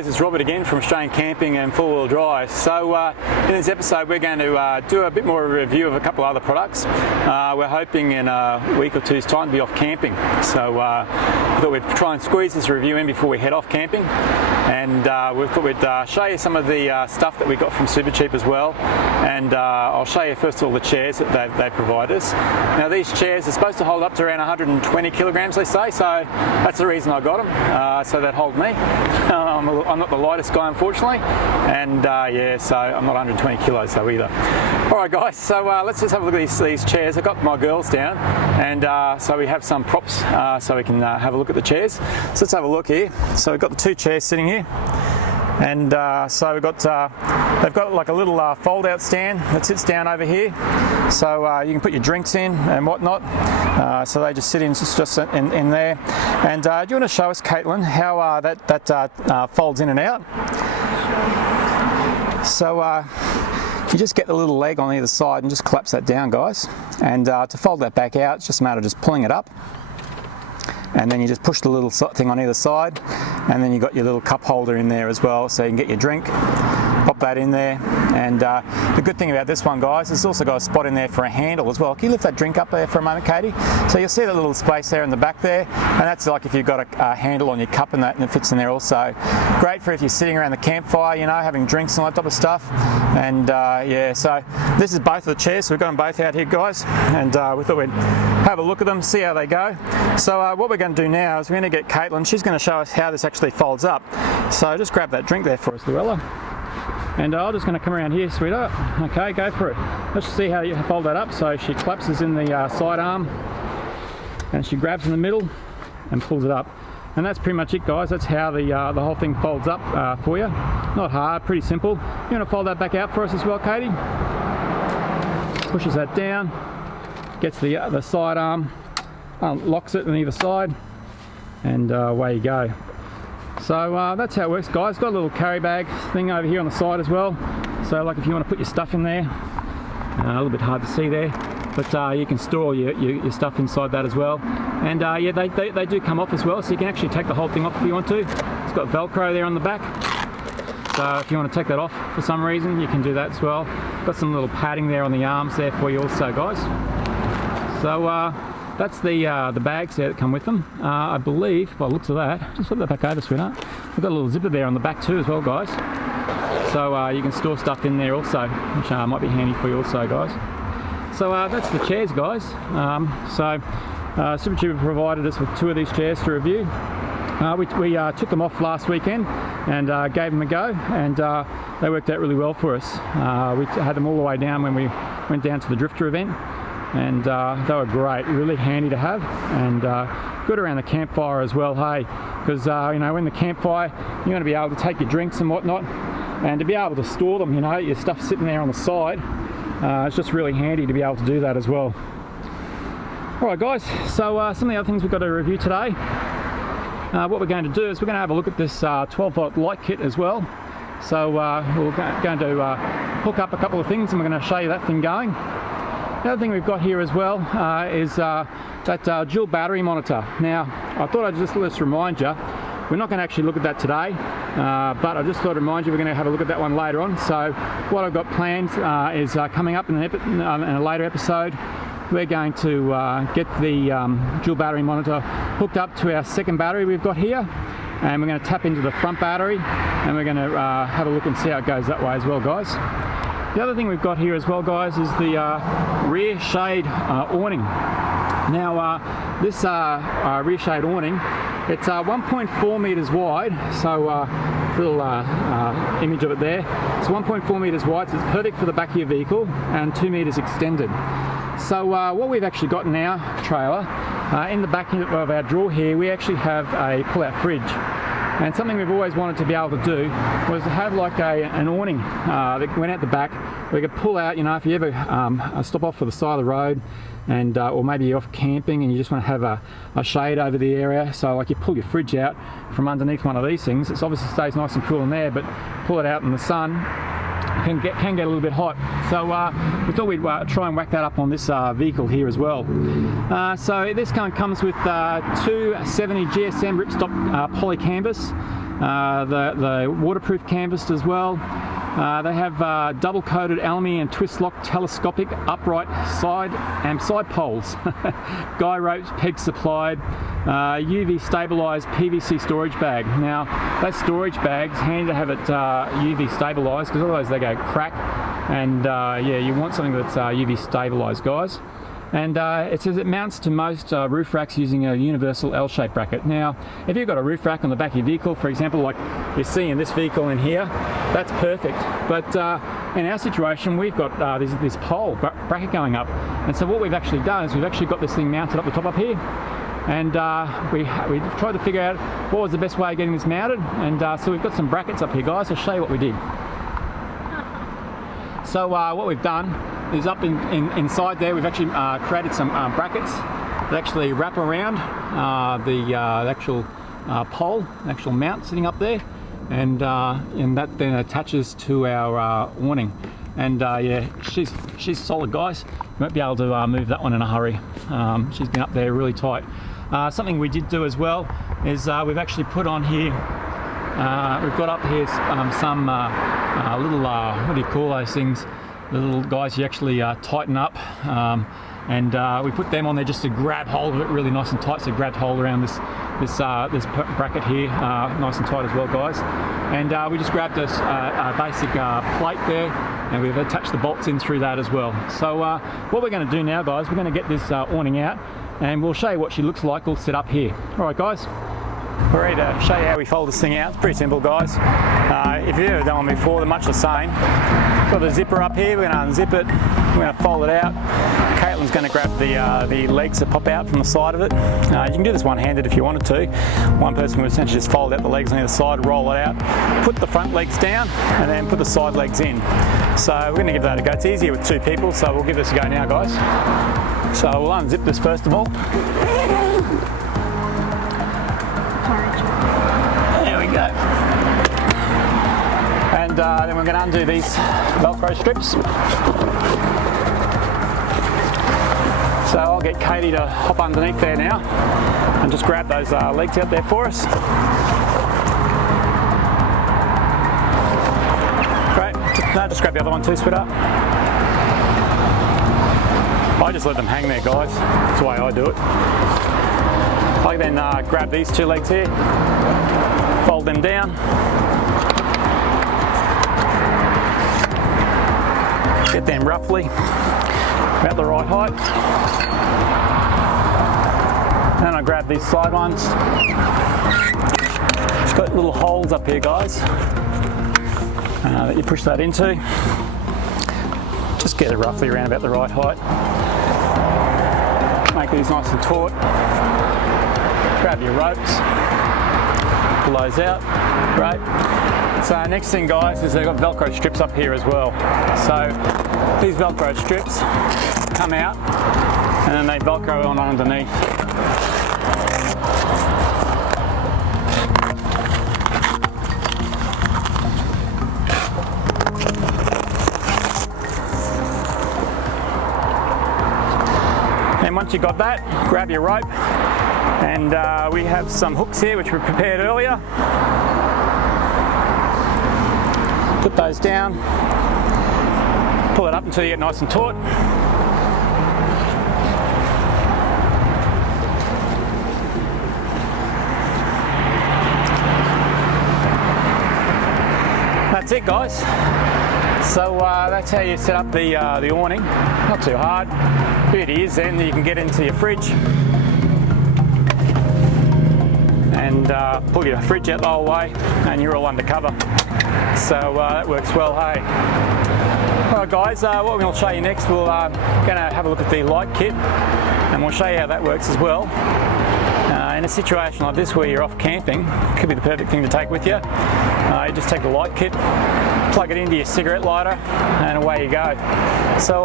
It's Robert again from Australian Camping and Four Wheel Drive. So in this episode we're going to do a bit more of a review of a couple of other products. We're hoping in a week or two's time to be off camping. So we thought we'd try and squeeze this review in before we head off camping. And we thought we'd show you some of the stuff that we got from Supercheap as well. And I'll show you first of all the chairs that they provide us. Now these chairs are supposed to hold up to around 120 kilograms they say, so that's the reason I got them, so they'd hold me. I'm not the lightest guy unfortunately, and yeah, so I'm not 120 kilos so either. Alright guys, so let's just have a look at these chairs. I've got my girls down, and so we have some props so we can have a look at the chairs. So let's have a look here. So we've got the two chairs sitting here, and so we've got they've got like a little fold out stand that sits down over here, so you can put your drinks in and whatnot, so they just sit in just in there. And do you want to show us, Caitlin, how that folds in and out? So you just get the little leg on either side and just collapse that down, guys, and to fold that back out it's just a matter of just pulling it up, and then you just push the little thing on either side, and then you've got your little cup holder in there as well, so you can get your drink, pop that in there. And the good thing about this one, guys, it's also got a spot in there for a handle as well. Can you lift that drink up there for a moment, Katie? So you'll see the little space there in the back there, and that's like if you've got a handle on your cup and that, and it fits in there also. Great for if you're sitting around the campfire, you know, having drinks and all that type of stuff. And yeah, so this is both of the chairs, so we've got them both out here, guys, and we thought we'd have a look at them, see how they go. So what we're going to do now is we're going to get Caitlin. She's going to show us how this actually folds up. So just grab that drink there for us, Luella. And I'm just going to come around here, sweetheart. Okay, go for it. Let's see how you fold that up. So she collapses in the side arm, and she grabs in the middle and pulls it up. And that's pretty much it, guys. That's how the whole thing folds up for you. Not hard, pretty simple. You want to fold that back out for us as well, Katie? Pushes that down, gets the side arm, locks it on either side, and away you go. So that's how it works, guys. Got a little carry bag thing over here on the side as well. So like if you want to put your stuff in there, a little bit hard to see there, but you can store your stuff inside that as well. And yeah, they do come off as well, so you can actually take the whole thing off if you want to. It's got Velcro there on the back, so if you want to take that off for some reason, you can do that as well. Got some little padding there on the arms there for you also, guys. So that's the bags there that come with them. I believe, by the looks of that, just flip that back over, sweetheart. We've got a little zipper there on the back too as well, guys. So you can store stuff in there also, which might be handy for you also, guys. So that's the chairs, guys. Supercheap provided us with two of these chairs to review. We took them off last weekend and gave them a go, and they worked out really well for us. We had them all the way down when we went down to the Drifter event, and they were great, really handy to have, and good around the campfire as well, hey, because you know, in the campfire you're going to be able to take your drinks and whatnot, and to be able to store them, you know, your stuff sitting there on the side, it's just really handy to be able to do that as well. Alright guys, so some of the other things we've got to review today. What we're going to do is we're going to have a look at this 12-volt light kit as well. So we're going to hook up a couple of things, and we're going to show you that thing going. The other thing we've got here as well is that dual battery monitor. Now, I thought I'd just remind you, we're not going to actually look at that today, but I just thought I'd remind you we're going to have a look at that one later on. So what I've got planned is coming up in a later episode, we're going to get the dual battery monitor hooked up to our second battery we've got here, and we're going to tap into the front battery, and we're going to have a look and see how it goes that way as well, guys. The other thing we've got here as well, guys, is the rear shade awning. Now this rear shade awning, it's 1.4 meters wide, so little image of it there. It's 1.4 meters wide, so it's perfect for the back of your vehicle, and 2 meters extended. So what we've actually got in our trailer, in the back of our drawer here, we actually have a pull-out fridge. And something we've always wanted to be able to do was to have like an awning that went out the back. We could pull out, you know, if you ever stop off for the side of the road, and or maybe you're off camping and you just want to have a shade over the area. So like you pull your fridge out from underneath one of these things. It obviously stays nice and cool in there, but pull it out in the sun, can get a little bit hot. So we thought we'd try and whack that up on this vehicle here as well. So this comes with 270 GSM ripstop poly canvas, the waterproof canvas as well. They have double coated aluminium twist lock telescopic upright side poles, guy ropes, pegs supplied, UV stabilized PVC storage bag. Now those storage bags, handy to have it UV stabilized, because otherwise they go crack, and yeah, you want something that's UV stabilized, guys. And it says it mounts to most roof racks using a universal L-shaped bracket. Now, if you've got a roof rack on the back of your vehicle, for example, like you see in this vehicle in here, that's perfect. But in our situation, we've got this pole bracket going up. And so what we've actually done is we've actually got this thing mounted up the top up here. And we tried to figure out what was the best way of getting this mounted. And so we've got some brackets up here, guys. I'll show you what we did. So what we've done is up inside there, we've actually created some brackets that actually wrap around the actual pole, actual mount sitting up there, and that then attaches to our awning. And yeah, she's solid, guys. You won't be able to move that one in a hurry. She's been up there really tight. Something we did do as well is we've actually put on here, we've got up here some little, what do you call those things? The little guys you actually tighten up, and we put them on there just to grab hold of it really nice and tight. So grabbed hold around this bracket here, nice and tight as well, guys. And we just grabbed a basic plate there, and we've attached the bolts in through that as well. So what we're going to do now, guys, we're going to get this awning out, and we'll show you what she looks like all set up here. All right, guys. We're ready to show you how we fold this thing out. It's pretty simple, guys. If you've ever done one before, they're much the same. Got the zipper up here, we're going to unzip it, we're going to fold it out. Caitlin's going to grab the legs that pop out from the side of it. You can do this one-handed if you wanted to. One person would essentially just fold out the legs on either side, roll it out, put the front legs down, and then put the side legs in. So we're going to give that a go. It's easier with two people, so we'll give this a go now, guys. So we'll unzip this first of all. There we go. And then we're going to undo these Velcro strips. So I'll get Katie to hop underneath there now and just grab those legs out there for us. Great. Just grab the other one too, sweetheart. I just let them hang there, guys. That's the way I do it. I then grab these two legs here, fold them down, get them roughly about the right height. Then I grab these side ones. It's got little holes up here, guys, that you push that into. Just get it roughly around about the right height. Make these nice and taut. Grab your ropes, pull those out. Great. So next thing, guys, is they've got Velcro strips up here as well. So these Velcro strips come out and then they Velcro on underneath. And once you've got that, grab your rope, and we have some hooks here which we prepared earlier. Put those down, pull it up until you get nice and taut. That's it, guys. So that's how you set up the awning. Not too hard. Beauty is then you can get into your fridge and pull your fridge out the whole way, and you're all undercover. So that works well, hey. Alright, guys, what we'll show you next, we're going to have a look at the light kit, and we'll show you how that works as well. in a situation like this where you're off camping, it could be the perfect thing to take with you. You just take the light kit, plug it into your cigarette lighter, and away you go. So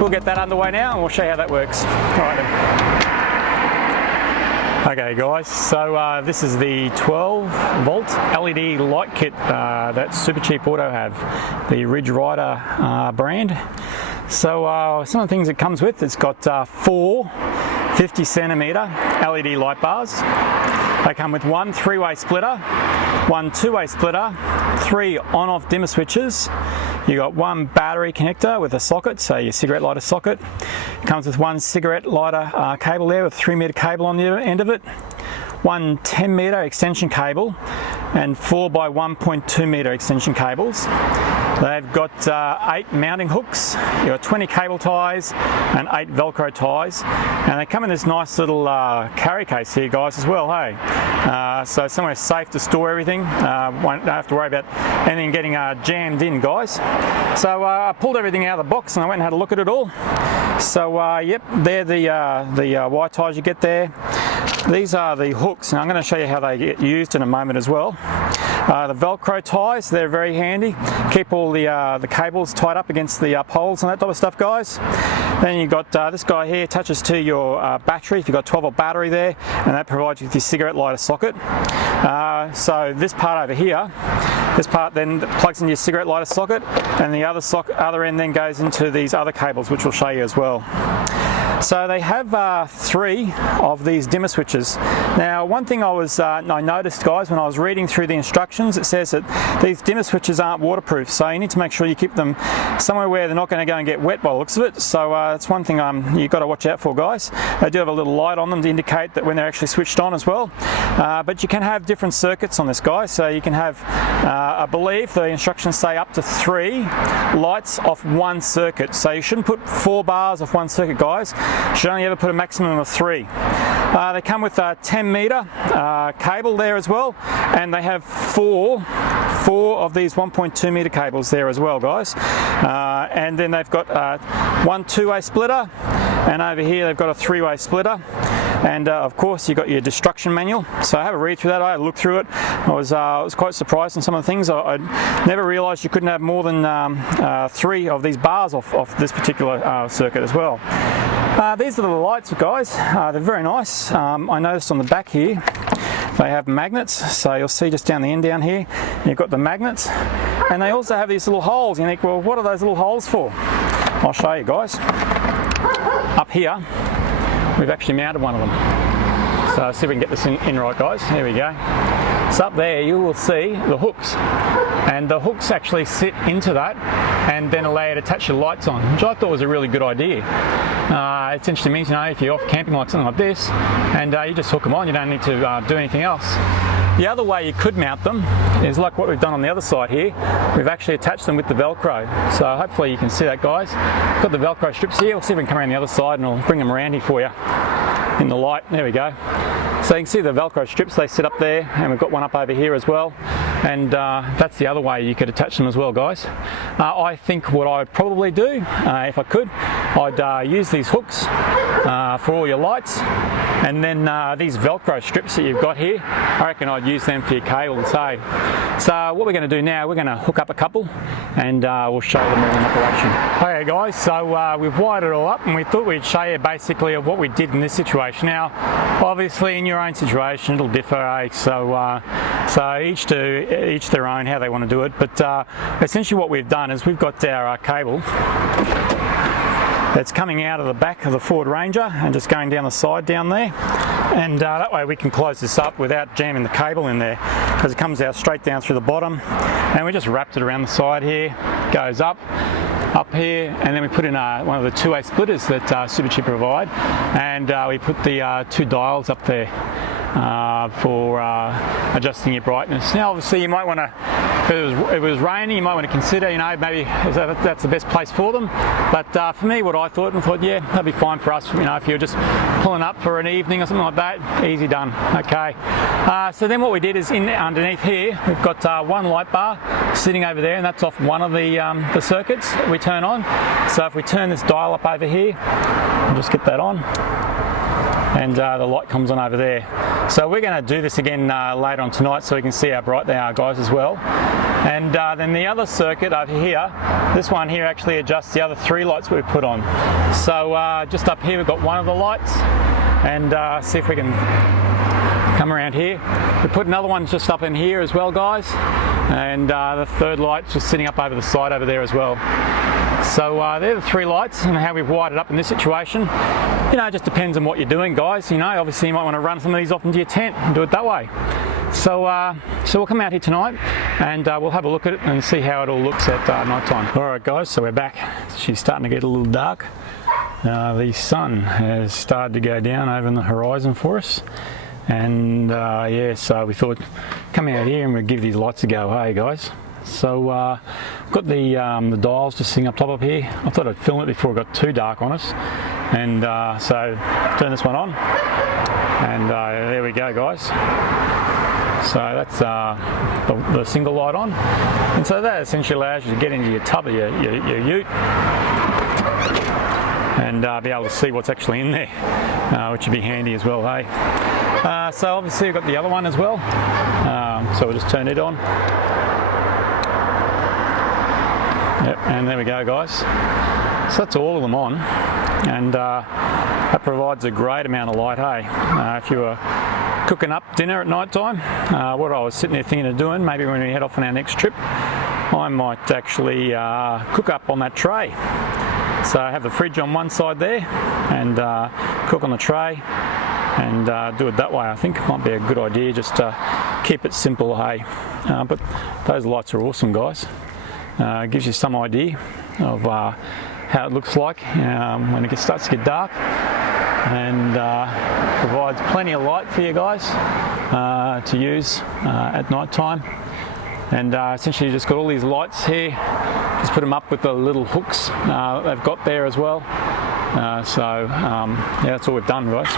we'll get that underway now and we'll show you how that works. All right then. Okay guys, so this is the 12 volt LED light kit that Supercheap Auto have, the Ryder brand. So some of the things it comes with, it's got 4 50 centimeter LED light bars. They come with one 3-way splitter, one 2-way splitter, 3 on-off dimmer switches. You got one battery connector with a socket, so your cigarette lighter socket. It comes with one cigarette lighter cable there with a 3-meter cable on the end of it, one 10-meter extension cable, and 4 by 1.2 meter extension cables. They've got 8 mounting hooks, you've got 20 cable ties and 8 Velcro ties, and they come in this nice little carry case here guys as well, hey? So somewhere safe to store everything, don't have to worry about anything getting jammed in guys. So I pulled everything out of the box and I went and had a look at it all. So yep, they're the wire ties you get there. These are the hooks, and I'm going to show you how they get used in a moment as well. The Velcro ties, they're very handy. Keep all the cables tied up against the poles and that type of stuff, guys. Then you've got this guy here, attaches to your battery, if you've got 12-volt battery there, and that provides you with your cigarette lighter socket. So this part over here, this part then plugs into your cigarette lighter socket, and the other end then goes into these other cables, which we'll show you as well. So they have 3 of these dimmer switches. Now one thing I noticed guys when I was reading through the instructions, it says that these dimmer switches aren't waterproof, so you need to make sure you keep them somewhere where they're not going to go and get wet by the looks of it. So that's one thing you've got to watch out for guys. They do have a little light on them to indicate that when they're actually switched on as well. But you can have different circuits on this guys, so you can have, I believe the instructions say up to 3 lights off one circuit. So you shouldn't put 4 bars off one circuit guys. You should only ever put a maximum of 3. They come with a 10-meter cable there as well, and they have 4 of these 1.2 meter cables there as well guys. And then they've got one 2-way splitter, and over here they've got a 3-way splitter. And of course you've got your destruction manual, so I have a read through that. I had a look through it. I was quite surprised on some of the things. I never realised you couldn't have more than 3 of these bars off this particular circuit as well. These are the lights guys, they're very nice. I noticed on the back here they have magnets, so you'll see just down the end down here you've got the magnets, and they also have these little holes. You think, well, what are those little holes for? I'll show you guys. Up here we've actually mounted one of them, so see if we can get this in right guys. Here we go. So up there you will see the hooks, and the hooks actually sit into that and then allow you to attach your lights on, which I thought was a really good idea. It's interesting to me, you know, if you're off camping like something like this and you just hook them on, you don't need to do anything else. The other way you could mount them is like what we've done on the other side here. We've actually attached them with the Velcro, so hopefully you can see that guys. Got the Velcro strips here. We'll see if we can come around the other side and I'll bring them around here for you in the light. There we go. So you can see the Velcro strips, they sit up there, and we've got one up over here as well. And that's the other way you could attach them as well guys. I think what I'd probably do, if I could, I'd use these hooks for all your lights, and then these Velcro strips that you've got here, I reckon I'd use them for your cables. So what we're going to do now, we're going to hook up a couple and we'll show them all in operation. Okay guys, so we've wired it all up, and we thought we'd show you basically of what we did in this situation. Now obviously in your own situation it'll differ, eh? So each their own how they want to do it, but essentially what we've done is we've got our cable that's coming out of the back of the Ford Ranger and just going down the side down there, and that way we can close this up without jamming the cable in there, because it comes out straight down through the bottom, and we just wrapped it around the side here, goes up here, and then we put in one of the 2-way splitters that Supercheap provide, and we put the 2 dials up there for adjusting your brightness. Now obviously you might want to, if it was raining, you might want to consider, you know, maybe that's the best place for them. But for me, what I thought, yeah, that'd be fine for us, you know, if you're just pulling up for an evening or something like that, easy done. Okay. So then what we did is underneath here, we've got one light bar sitting over there, and that's off one of the circuits that we turn on. So if we turn this dial up over here, I'll just get that on. and the light comes on over there. So we're going to do this again later on tonight so we can see how bright they are, guys, as well. And then the other circuit over here, this one here actually adjusts the other 3 lights we've put on. So just up here we've got one of the lights, and see if we can come around here. We put another one just up in here as well, guys, and the 3rd light's just sitting up over the side over there as well. So they're the 3 lights and how we've wired it up in this situation. You know, it just depends on what you're doing, guys. You know, obviously you might want to run some of these off into your tent and do it that way. So we'll come out here tonight and we'll have a look at it and see how it all looks at night time. Alright guys, so we're back. She's starting to get a little dark. The sun has started to go down over in the horizon for us. And yeah, so we thought come out here and we'll give these lights a go, hey guys. So we've got the dials just sitting up top up here. I thought I'd film it before it got too dark on us. And so turn this one on. And there we go, guys. So that's the single light on. And so that essentially allows you to get into your tub or your ute and be able to see what's actually in there, which would be handy as well, hey. So obviously we've got the other one as well. So we'll just turn it on. Yep, and there we go, guys. So that's all of them on, and that provides a great amount of light, hey. If you were cooking up dinner at night time, what I was sitting there thinking of doing, maybe when we head off on our next trip, I might actually cook up on that tray. So I have the fridge on one side there and cook on the tray and do it that way. I think it might be a good idea just to keep it simple, hey. But those lights are awesome, guys. It gives you some idea of how it looks like when it starts to get dark, and provides plenty of light for you guys to use at night time. And essentially you just got all these lights here, just put them up with the little hooks they've got there as well. Yeah, that's all we've done, guys.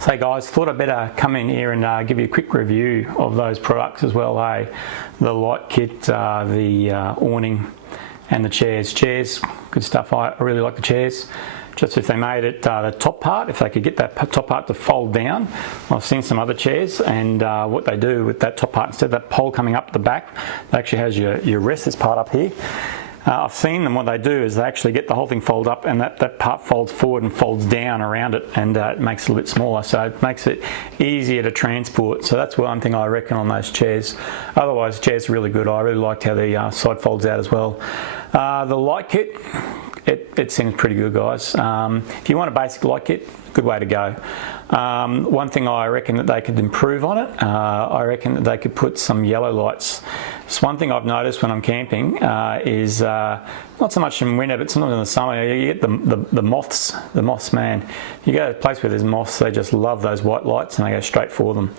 So guys, thought I'd better come in here and give you a quick review of those products as well, hey. The light kit, the awning and the chairs. Chairs, good stuff. I really like the chairs. Just if they made it the top part, if they could get that top part to fold down. I've seen some other chairs, and what they do with that top part, instead of that pole coming up the back, it actually has your rest, this part up here. I've seen them, what they do is they actually get the whole thing folded up, and that part folds forward and folds down around it, and it makes it a little bit smaller, so it makes it easier to transport. So that's one thing I reckon on those chairs. Otherwise, the chairs are really good. I really liked how the side folds out as well. The light kit, it seems pretty good, guys. If you want a basic light kit, good way to go. One thing I reckon that they could improve on it, I reckon that they could put some yellow lights. So one thing I've noticed when I'm camping is not so much in winter, but sometimes in the summer, you get the moths. The moths, man. You go to a place where there's moths, they just love those white lights and they go straight for them.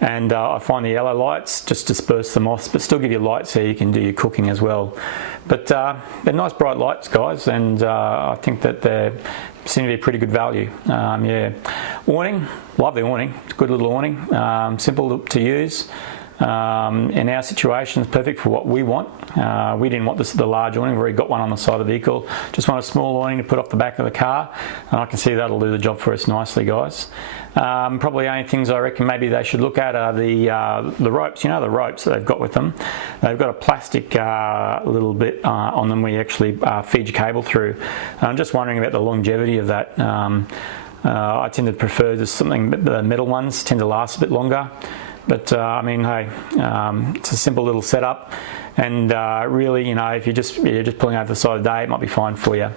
And I find the yellow lights just disperse the moths, but still give you light so you can do your cooking as well. But they're nice bright lights, guys, and I think that they seem to be pretty good value. Yeah. Awning, love the awning. It's a good little awning, simple to use. In our situation, it's perfect for what we want. We didn't want the large awning. We've already got one on the side of the vehicle. Just want a small awning to put off the back of the car, and I can see that'll do the job for us nicely, guys. Probably only things I reckon maybe they should look at are the ropes. You know, the ropes that they've got with them. They've got a plastic little bit on them where you actually feed your cable through. I'm just wondering about the longevity of that. I tend to prefer just something, the metal ones tend to last a bit longer. But I mean, hey, it's a simple little setup, and really, you know, if you're just pulling over the side of the day, it might be fine for you.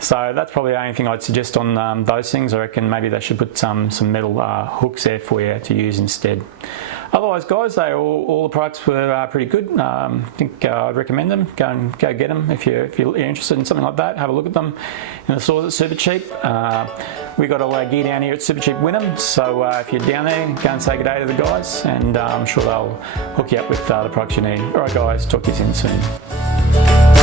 So that's probably the only thing I'd suggest on those things. I reckon maybe they should put some metal hooks there for you to use instead. Otherwise, guys, all the products were pretty good. I think I'd recommend them. Go get them if you're interested in something like that. Have a look at them in the stores at Supercheap. We've got all our gear down here at Supercheap Wynnum, so if you're down there, go and say good day to the guys, and I'm sure they'll hook you up with the products you need. All right, guys, talk to you soon.